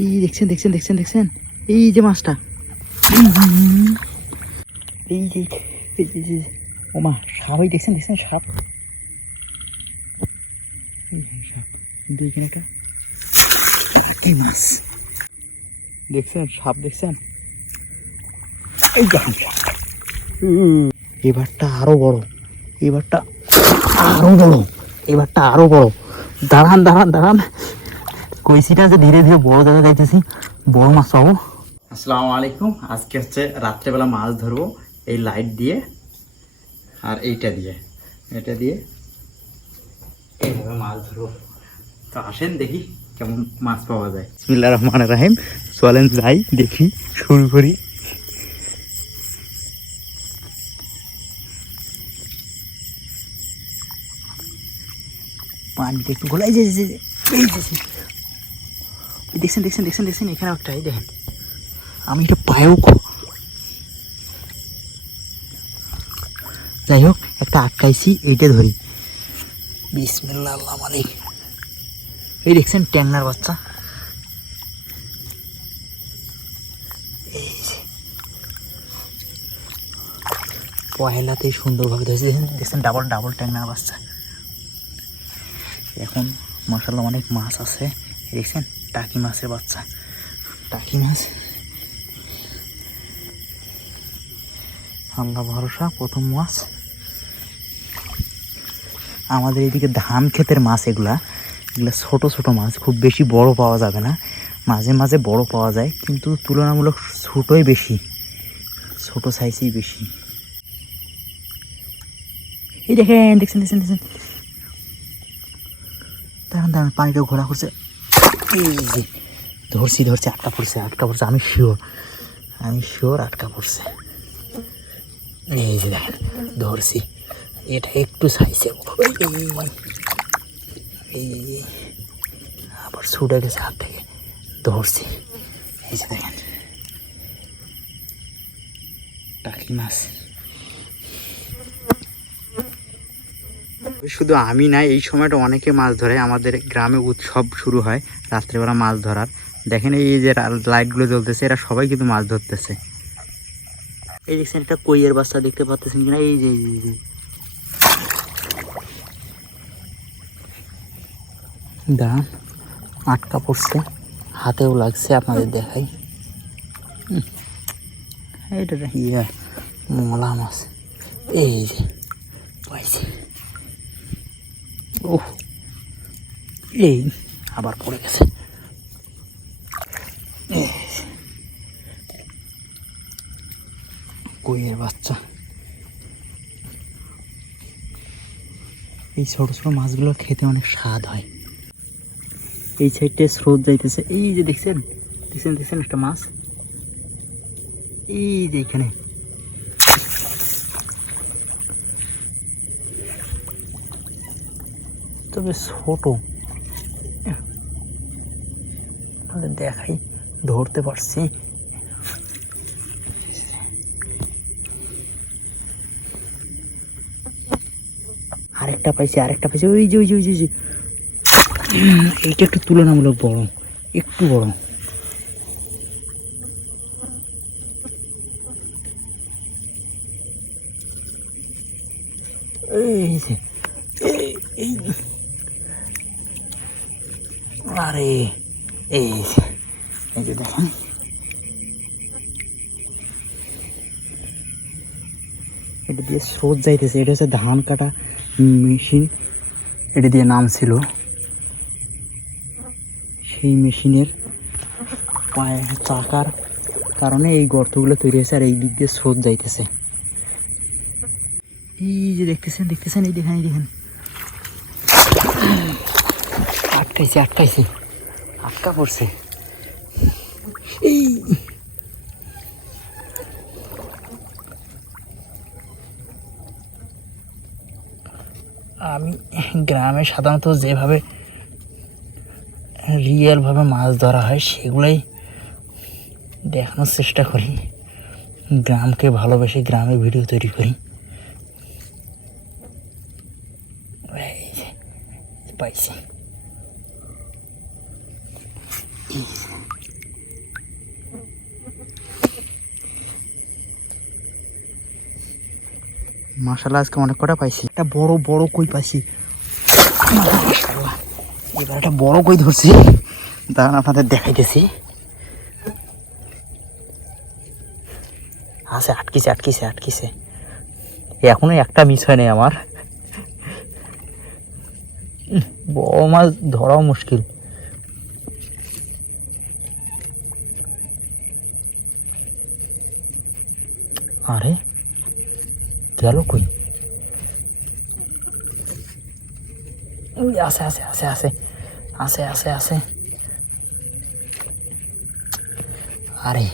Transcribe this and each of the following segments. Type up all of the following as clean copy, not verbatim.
এই দেখছেন দেখছেন দেখছেন দেখছেন, এই যে মাছটা, এই যে ও মা সাপ, ওই দেখছেন দেখছেন সাপ, সাপ কিন্তু এখানে একটা টাকি মাছ দেখছেন, সাপ দেখছেন, এই দেখেন সাপ। এবারটা আরো বড়, এবারটা আরো বড়, এবারটা আরো বড়। দাঁড়ান দাঁড়ান দাঁড়ান, কইছিটা যে ধীরে ধীরে বড় জায়গায় যাইতেছি, বড় মাছ পাবো। আসসালামু আলাইকুম। আজকে হচ্ছে রাত্রেবেলা মাছ ধরবো এই লাইট দিয়ে আর এইটা দিয়ে, এটা দিয়ে এইভাবে মাছ ধরবো। তো আসেন দেখি কেমন মাছ পাওয়া যায়। বিসমিল্লাহির রহমানির রহিম, চলেন যাই দেখি, শুরু করি। পানিটা একটু গোলাই যে এই দেখছেন দেখছেন দেখছেন দেখছেন, এখানে একটা, এই দেখেন, আমি এটা পায়েও, যাই হোক একটা আটকাইছি, এইটা ধরি। বিসমিল্লাহ আল্লাহ মালিক। এই দেখছেন ট্যাংনার বাচ্চা, এই যে পয়লাতেই সুন্দরভাবে ধরেছে, দেখছেন দেখছেন, ডাবল ডাবল ট্যাংনার বাচ্চা। এখন মাশাআল্লাহ অনেক মাছ আছে, দেখছেন টাকি মাছের বাচ্চা, টাকি মাছ। আল্লাহ ভরসা, প্রথম মাছ। আমাদের এদিকে ধান ক্ষেতের মাছ এগুলা, এগুলা ছোট ছোট মাছ, খুব বেশি বড় পাওয়া যাবে না, মাঝে মাঝে বড় পাওয়া যায়, কিন্তু তুলনামূলক ছোটই বেশি, ছোট সাইজই বেশি। এই দেখেন দেখছেন দেখছেন দেখছেন, দাঁড়ান দাঁড়ান, পানিটা ঘোরা করছে, এই যে ধরছি ধরছি, আটকা পড়ছে আটকা পড়ছে, আমি শিওর আটকা পড়ছে। এই যে দেখেন ধরছি, এটা একটু সাইজে, এই আবার ছুটে গেছে হাত থেকে, ধরছি। এই যে দেখেন টাকি মাছ। শুধু আমি না, এই সময়টা অনেকে মাছ ধরে, আমাদের গ্রামে উৎসব শুরু হয় রাত্রেবেলা মাছ ধরার। দেখেন এই যে লাইটগুলো জ্বলতেছে, এরা সবাই কিন্তু মাছ ধরতেছে। এই দেখছেন একটা কইয়ের বাচ্চা, দেখতে পাচ্ছেন কিনা, এই যে দাঁড়ান, আটকা পড়ছে, হাতেও লাগছে, আপনাদের দেখাই। এইটা ইয়া মলা মাছ, এই যে পাইছি। ও এই আবার পড়ে গেছে, কইয়ের বাচ্চা। এই ছোট ছোট মাছগুলো খেতে অনেক স্বাদ হয়। এই সাইডে স্রোত যাইতেছে, এই যে দেখছেন দেখছেন দেখছেন একটা মাছ, এই যে এখানে, তবে ছোট, দেখাই, ধরতে পারছি। আরেকটা পাইছি আরেকটা পাইছি, ওই যে ওই যে ওই যে এইটা একটু তুলনামূলক বড়, একটু বড়। এই যে এই, আরে এই এই যে দেখেন, এটা দিয়ে স্রোত যাইতেছে, এটা হচ্ছে ধান কাটা মেশিন, এটা দিয়ে নাম ছিল, সেই মেশিনের পায়ে চাকার কারণে এই গর্তগুলো তৈরি হয়েছে, আর এই দিক দিয়ে স্রোত যাইতেছে। এই যে দেখতেছেন দেখতেছেন, এই দেখেন এই দেখেন, আটকাইছে আটকাইছে, আটকা পড়ছে। এই আমি গ্রামে সাধারণত যেভাবে রিয়েলভাবে মাছ ধরা হয় সেগুলোই দেখানোর চেষ্টা করি, গ্রামকে ভালোবেসে গ্রামে ভিডিও তৈরি করি। পাইছি, মাশাআল্লাহ আজকে অনেক কটা পাইছি। একটা বড় বড় কই পাইছি মাশাআল্লাহ। এবার একটা বড় কই ধরছি, দাঁড়ান আপনাদের দেখাইতেছি। আছে আটকিছে আটকিছে আটকিছে, এখনো একটা মিস হয় নাই আমার। বড় মাছ ধরাও মুশকিল। আরে গেল কই? আছে আছে আছে আছে আছে আছে আছে। আরে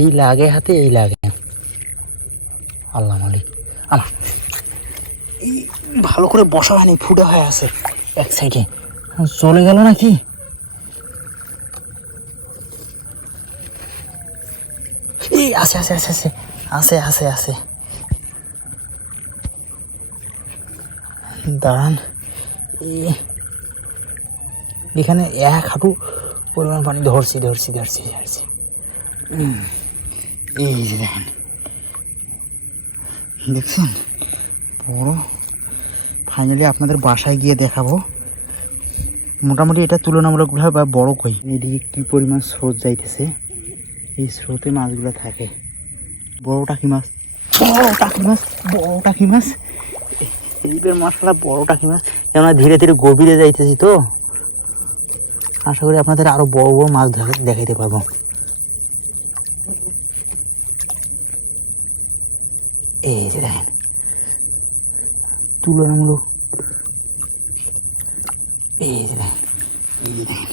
এই লাগে হাতে, এই লাগে। আল্লাহ মালিক, আমার এই ভালো করে বসা হয়নি, ফুটে হয়ে আছে এক সাইডে। চলে গেল নাকি? এই আছে আছে আছে আছে আছে আছে আছে। দাঁড়ান, এখানে এক হাঁটু পরিমাণ পানি। ধরছি ধরছি ধরছি ধরছি। এই যে দেখেন, দেখছেন বড়। ফাইনালি আপনাদের বাসায় গিয়ে দেখাবো। মোটামুটি এটা তুলনামূলকভাবে বা বড় কই। এদিকে কী পরিমাণ স্রোত যাইতেছে, এই স্রোতে মাছগুলো থাকে। বড় টাকি মাছ, বড় টাকি মাছ, বড় টাকি মাছ। এইবার মশলা বড় টাকি মাছ। আমরা ধীরে ধীরে গভীরে যাইতেছি তো, আশা করি আপনাদের আরো বড় বড় মাছ দেখাইতে পারবো। এই যে দেখেন, তুলনামূলক। এই যে দেখেন, এই যে দেখেন,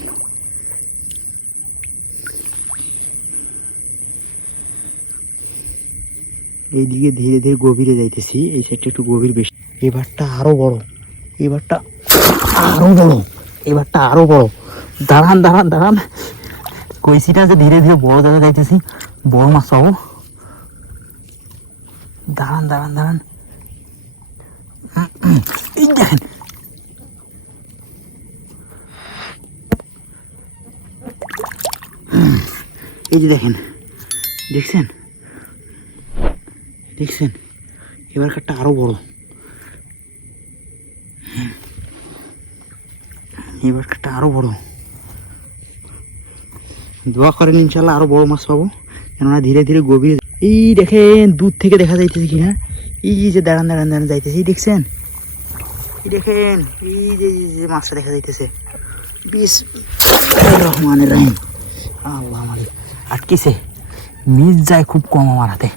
এইদিকে ধীরে ধীরে গভীরে যাইতেছি। এই সাইডটা একটু গভীর বেশি। এবারটা আরো বড়, এবারটা আরো বড়, এবারটা আরো বড়। দাঁড়ান দাঁড়ান দাঁড়ান, কইছিটা যে ধীরে ধীরে বড় জায়গায় যাইতেছি, বড় মাছ পাবো। দাঁড়ান দাঁড়ান দাঁড়ান, এই দেখেন, এই যে দেখেন, দেখছেন দেখছেন, এবার কাঠটা আরো বড়। এবার কাঠটা আরো বড়। দোয়া করেন ইনশাল্লাহ আরো বড় মাছ পাবো, কেননা ধীরে ধীরে গভীর। এই দেখেন, দূর থেকে দেখা যাইতেছে কিনা, এই যে দাঁড়ান দাঁড়ান দাঁড়ান যাইতেছে, এই দেখছেন, এই দেখেন, এই যে মাছটা দেখা যাইতেছে। বিসমিল্লাহির রহমানির রহিম। আল্লাহ মালিক, আটকিছে। মিস যায় খুব কম আমার হাতে,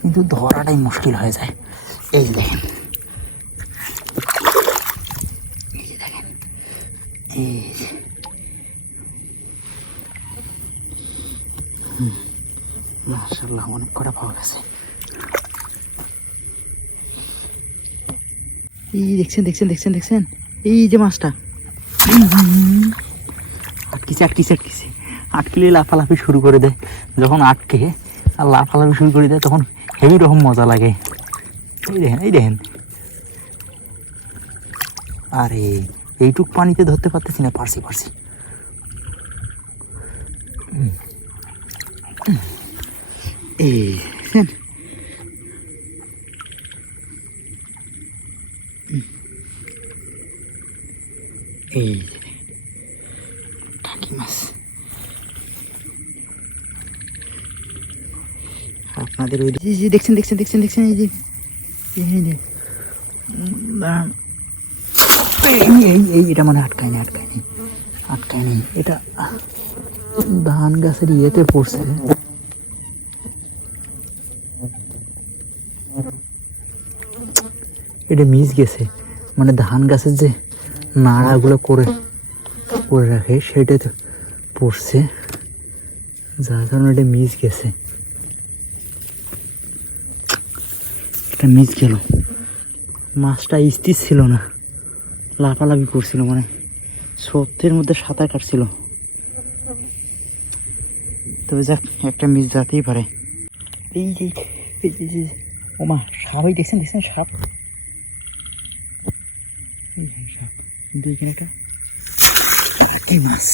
কিন্তু ধরাটাই মুশকিল হয়ে যায়। এই দেখেন, এই যে দেখেন, এই যে মাশাআল্লাহ অনেক কটা পাওয়া গেছে। এই দেখছেন দেখছেন দেখছেন দেখছেন, এই যে মাছটা আটকিছে আটকিছে আটকিছে। আটকিলে লাফালাফি শুরু করে দেয়। যখন আটকে আর লাফালাফি শুরু করে দেয়, তখন হেভি রকম মজা লাগে। এই দেখেন, এই দেখেন। আরে এইটুক পানিতে ধরতে পারতেছি না, পারছি পারছি। এই দেখেন, এই টাকি মাছ। আপনাদের ওই যে দেখছেন দেখছেন দেখছেন দেখছেন, এই যে এই এটা মানে আটকায়নি আটকায়নি আটকায়নি। এটা ধান গাছের ইয়েতে পড়ছে। এটা মিস গেছে, মানে ধান গাছের যে নাড়াগুলো করে করে রাখে সেটাতে পড়ছে, যার কারণে এটা মিস গেছে। এটা মিস গেল। মাছটা স্থির ছিল না, লাফালাফি করছিল, মানে স্রোতের মধ্যে সাঁতার কাটছিল। তবে যাক, একটা মিস যেতেই পারে। এই যে ওমা, সাপ, এই দেখছেন দেখছেন সাপ, সাপ। কিন্তু এখানে একটা টাকি মাছ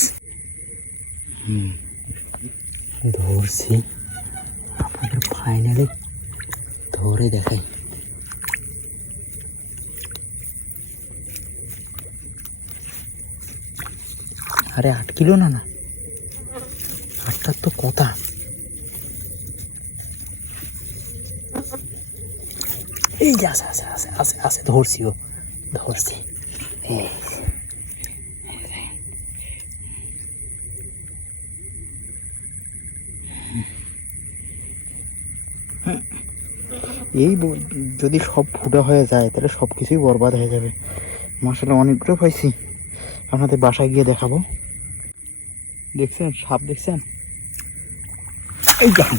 ধরছি, আপনাদের ফাইনালি ধরে দেখাই। আরে 8 কিলো না, 8টার তো কথা। এই যে আছে আছে আছে আছে আছে, ধরছি, ও ধরছি। এই যদি সব ফুটা হয়ে যায় তাহলে সব কিছুই বরবাদ হয়ে যাবে। মাশাআল্লাহ অনেকগুলো পাইছি, আপনাদের বাসায় গিয়ে দেখাবো। দেখছেন সাপ, দেখছেন? এই দেখেন,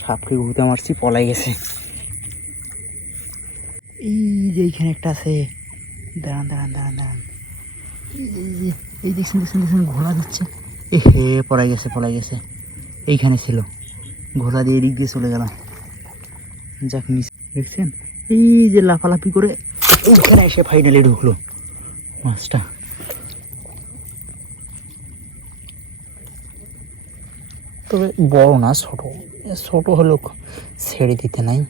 সাপকে ঘুরতে মারছি, পলাই গেছে। এই যে এইখানে একটা আছে, দাঁড়ান দাঁড়ান দাঁড়ান দাঁড়ান, এই দেখছেন দেখছেন দেখছেন, ঘোড়া দিচ্ছে। এ হে, পলাই গেছে পলাই গেছে। এইখানে ছিল, ঘোড়া দিয়ে এদিক দিয়ে চলে গেলাম। যাক, মিস। দেখছেন এই যে লাফালাফি করে এইখানে এসে ফাইনালি ঢুকলো মাছটা। তবে বড় না, ছোট। ছোট হলেও ছেড়ে দিতে নাই,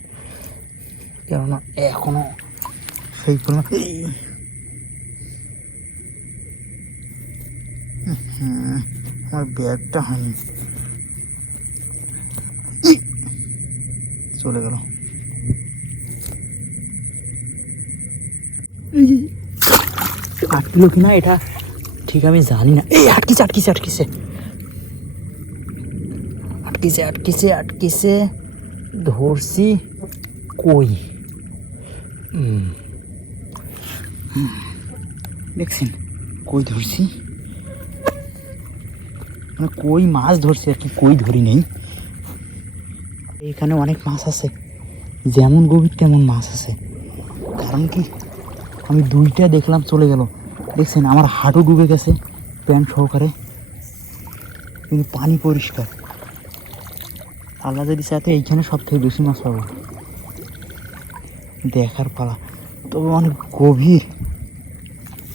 কেননা এখনো সেই আমার ব্যাগটা হয়নি, চলে গেল। 8 কিলো কিনা এটা ঠিক আমি জানি না। এই আটকিছে আটকিছে আটকিছে আটকিছে আটকিছে আটকিছে, ধরছি। কই দেখছেন, কই ধরছি, মানে কই মাছ ধরছি আর কি, কই ধরি নেই। এখানে অনেক মাছ আছে, যেমন গভীর তেমন মাছ আছে। কারণ কি, আমি 2টা দেখলাম চলে গেল। দেখছেন আমার হাঁটু ডুবে গেছে প্যান্ট সহকারে, কিন্তু পানি পরিষ্কার। আল্লাহ যদি চাইতে এইখানে সব থেকে বেশি মাছ পাবো। দেখার পালা, তবে অনেক গভীর।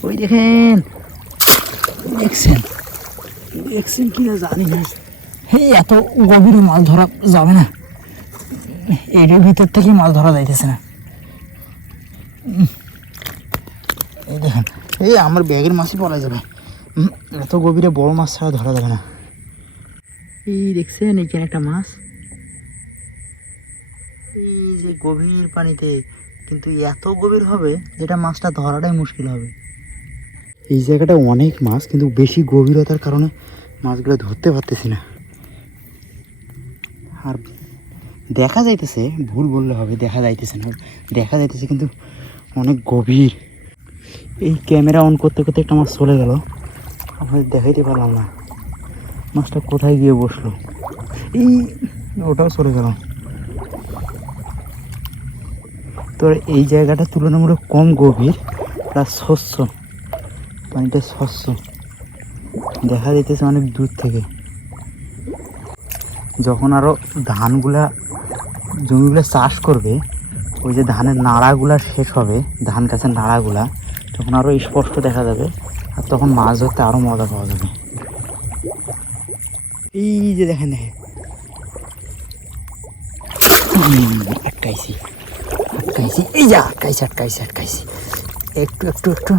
ওই দেখেন, দেখছেন দেখছেন কিনা জানি না। এই এত গভীরে মাছ ধরা যাবে না, এর ভিতর থেকে মাছ ধরা যাইতেছে না। এই দেখেন, এই আমার ব্যাগের মাছই পড়া যাবে, এত গভীরে বড় মাছ ছাড়া ধরা যাবে না। এই দেখছেন এইখানে একটা মাছ, এই যে গভীর পানিতে, কিন্তু এত গভীর হবে যেটা মাছটা ধরাটাই মুশকিল হবে। এই জায়গাটা অনেক মাছ, কিন্তু বেশি গভীরতার কারণে মাছগুলো ধরতে পারতেছি না। আর দেখা যাইতেছে, ভুল বললে হবে, দেখা যাইতেছে না, দেখা যাইতেছে কিন্তু অনেক গভীর। এই ক্যামেরা অন করতে করতে একটা মাছ চলে গেল, আমাদের দেখাইতে পারলাম না মাছটা কোথায় গিয়ে বসলো। এই ওটাও চলে গেল। তো এই জায়গাটা তুলনামূলক কম গভীর, প্লাস স্বচ্ছ, পানিটা স্বচ্ছ, দেখা যাইতেছে অনেক দূর থেকে। যখন আরও ধানগুলা জমিগুলো চাষ করবে, ওই যে ধানের নাড়াগুলা শেষ হবে, ধান গাছের নাড়াগুলা তখন আরও স্পষ্ট দেখা যাবে, আর তখন মাছ ধরতে আরও মজা পাওয়া যাবে। এই যে দেখেন দেখেন, আটকাইছি আটকাইছি, এই যে আটকাইছি আটকাইছি আটকাইছি, একটু একটু একটু।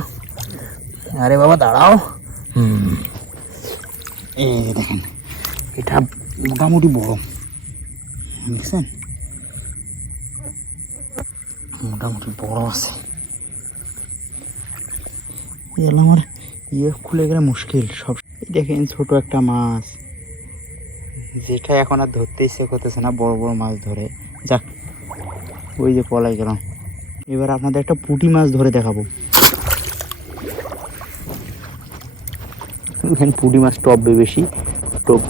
আরে বাবা দাঁড়াও। এই যে দেখেন, এটা মোটামুটি বড়, দেখছেন মোটামুটি বড় আছে। এগুলো আমার খুলে গেলে মুশকিল সব। দেখেন ছোট একটা মাছ, যেটা এখন আর ধরতে ইচ্ছে করতেছে না, বড় বড় মাছ ধরে। যাক, ওই যে পলাই গেলাম। এবার আপনাদের একটা পুঁটি মাছ ধরে দেখাবো। এখানে পুঁটি মাছ টপবে বেশি, টপ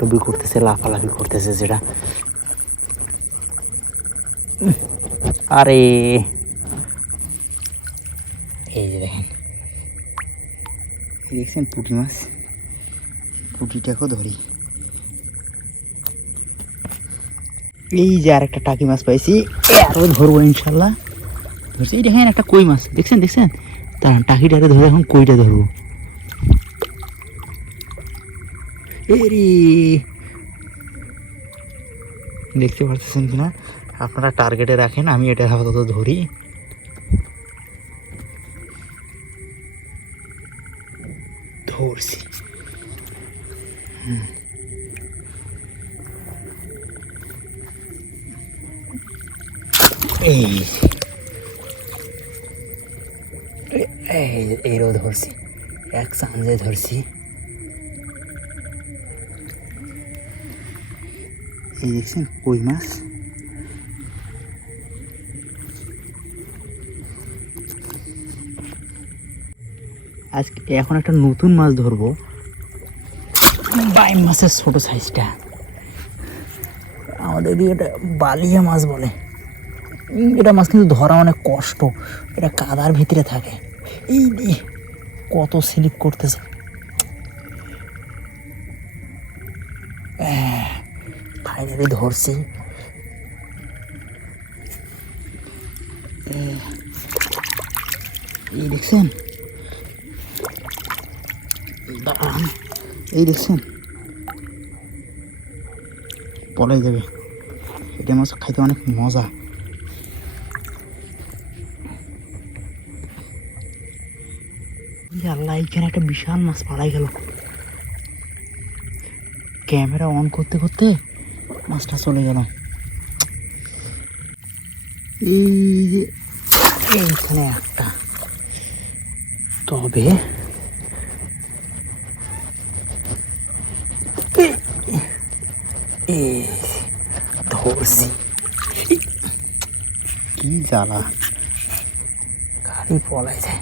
টপি করতেছে, লাফালাফি করতেছে যেটা। আরে এই যে দেখেন, দেখছেন পুঁটি মাছ, পুঁটিটাকেও ধরি। এই যে আরেকটা টাকি মাছ পাইছি, আরও ধরবো ইনশাল্লাহ। ধরছি। এই দেখেন একটা কই মাছ, দেখছেন দেখছেন? তার টাকিটাকে ধরে এখন কইটা ধরবো। এরে দেখতে পারতেছেন কিনা আপনারা টার্গেটে রাখেন, আমি এটা আপাতত ধরি। ধরছি। এইরও ধরছি, এক চান্সে ধরছি। এই দেখছেন কই মাছ। আজকে এখন একটা নতুন মাছ ধরবো, বাইম মাছের ছোট সাইজটা। আমাদের এদিকে এটা বালিয়া মাছ বলে। এটা মাছ কিন্তু ধরা অনেক কষ্ট, এটা কাদার ভিতরে থাকে। এই কত স্লিপ করতেছে। ফাইনালি ধরছি। এই দেখছেন, দাঁড়ান, এই দেখছেন পলাই যাবে। এটা মাছ খাইতে অনেক মজা। আল্লাহ, এইখানে একটা বিশাল মাছ পালাই গেল। ক্যামেরা অন করতে করতে মাছটা চলে গেল। এই যে এইখানে একটা, তবে ধরছি। কি জ্বালা, গাড়ি পলাই যায়।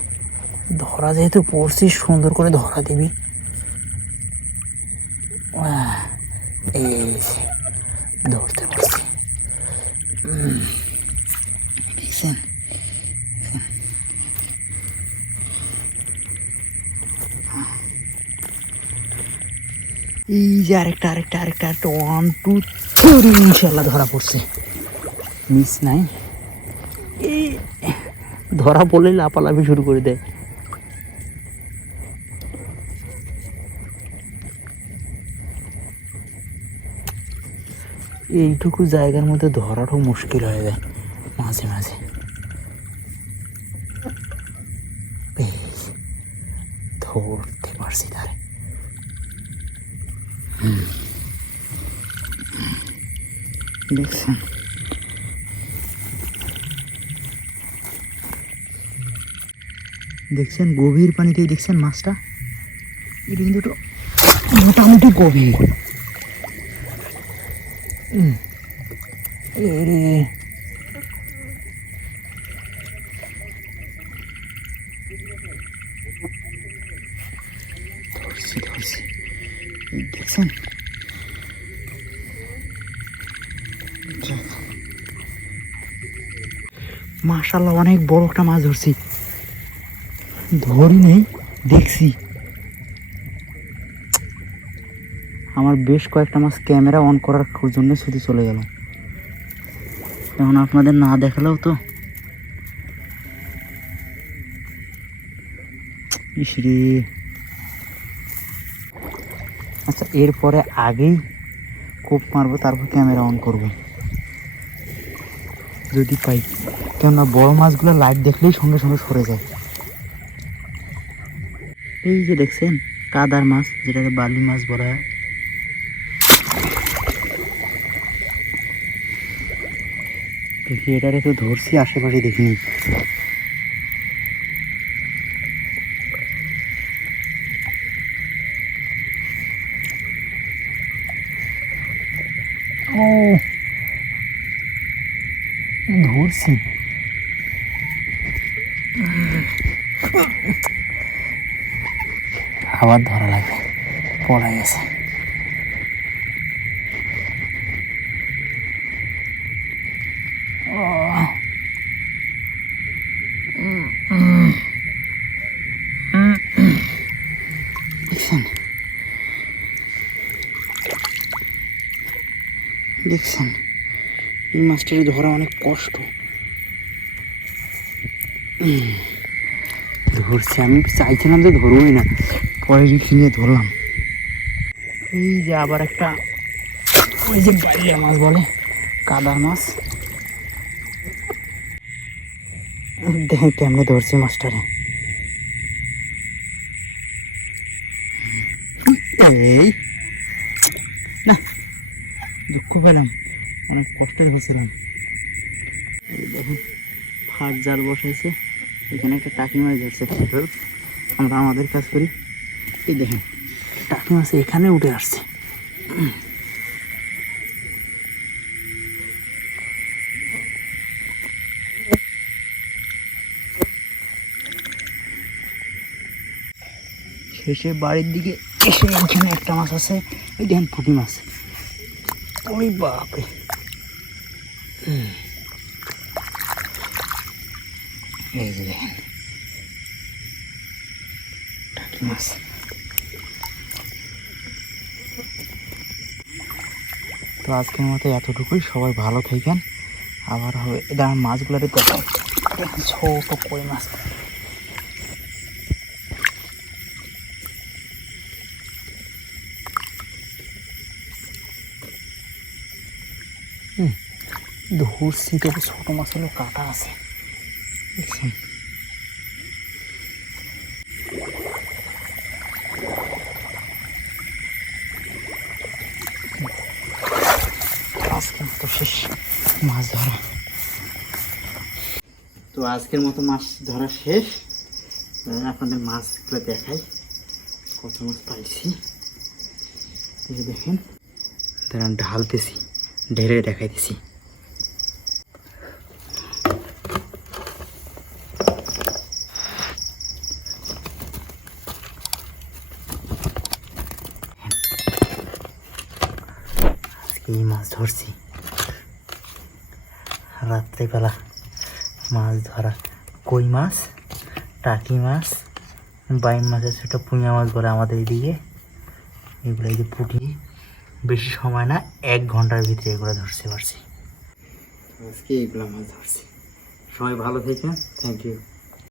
ধরা যেহেতু পড়ছি, সুন্দর করে ধরা দিবি। এই ধরতে পারছি, দেখছেন? এই যে আরেকটা আরেকটা আরেকটা আরেকটা 1 2 3 ইনশাল্লাহ ধরা পড়ছে, মিস নাই। এই ধরা পড়লে লাফালাফি শুরু করে দেয়। এইটুকু জায়গার মধ্যে ধরাটাও মুশকিল হয়ে যায় মাঝে মাঝে। ধরতে পারছি তারে। দেখছেন, দেখছেন গভীর পানিতে, দেখছেন মাছটা। এটা কিন্তু মোটামুটি গভীর। ধরছি ধরছি, দেখছেন? মাশাআল্লাহ, অনেক বড় একটা মাছ ধরছি। ধরি নেই, দেখছি। আমার বেশ কয়েকটা মাছ ক্যামেরা অন করার জন্য শুধু চলে গেল। এখন আপনাদের না দেখালেও তো। ইসরে, আচ্ছা এরপরে আগেই কোপ মারবো, তারপর ক্যামেরা অন করব যদি পাই। কেননা বড় মাছগুলো লাইট দেখলেই সঙ্গে সঙ্গে সরে যায়। এই যে দেখছেন কাদার মাছ, যেটাকে বালি মাছ বলা হয়। দেখি এটারে তো ধরছি, আশেপাশে দেখিনি। ও ধরছি, আবার ধরা লাগবে, পড়াই গেছে। দেখছেন দেখছেন, এই মাছটার ধরা অনেক কষ্ট। ধরছি, আমি চাইছিলাম যে ধরবই না, পরে রিক্স নিয়ে ধরলাম। এই যে আবার একটা, ওই যে বাইলিয়া মাছ বলে, কাদার মাছ। দেখেন কেমনে ধরছি মাছটারে। এই না, দুঃখ পেলাম, অনেক কষ্টে ধরছিলাম। এই দেখেন ফাঁস জাল বসাইছে, এখানে একটা টাকি মাছ ধরছে। আমরা আমাদের কাজ করি। এই দেখেন টাকি মাছ এখানে উঠে আসছে। শেষে বাড়ির দিকে এসে এখানে একটা মাছ আছে, এই দেখেন পুঁটি মাছ। ওই বাপরে, এই যে দেখেন টাকি মাছ। তো আজকের মতো এতটুকুই, সবাই ভালো থাকেন, আবার হবে। দাঁড়ান মাছগুলোতে দেখাই, দেখেন ছোট কই মাছ। ধরছি তবে ছোট মাছ হলো, কাটা আছে দেখছেন। আজকের মতো শেষ মাছ ধরা। তো আজকের মতো মাছ ধরা শেষ। আপনাদের মাছগুলো দেখাই, কত মাছ পাইছি। এই যে দেখেন, তারা ঢালতেছি, ঢেলে দেখাইতেছি। এই মাছ ধরছি রাত্রেবেলা, মাছ ধরা কই মাছ, টাকি মাছ, বাইম মাছের ছোটো পুঁয়া মাছ বলে আমাদের এদিকে। এগুলো এই যে পুঁটি, বেশি সময় না, 1 ঘন্টার ভিতরে এগুলো ধরতে পারছি। আজকে এইগুলো মাছ ধরছি। সবাই ভালো থাকবেন, থ্যাংক ইউ।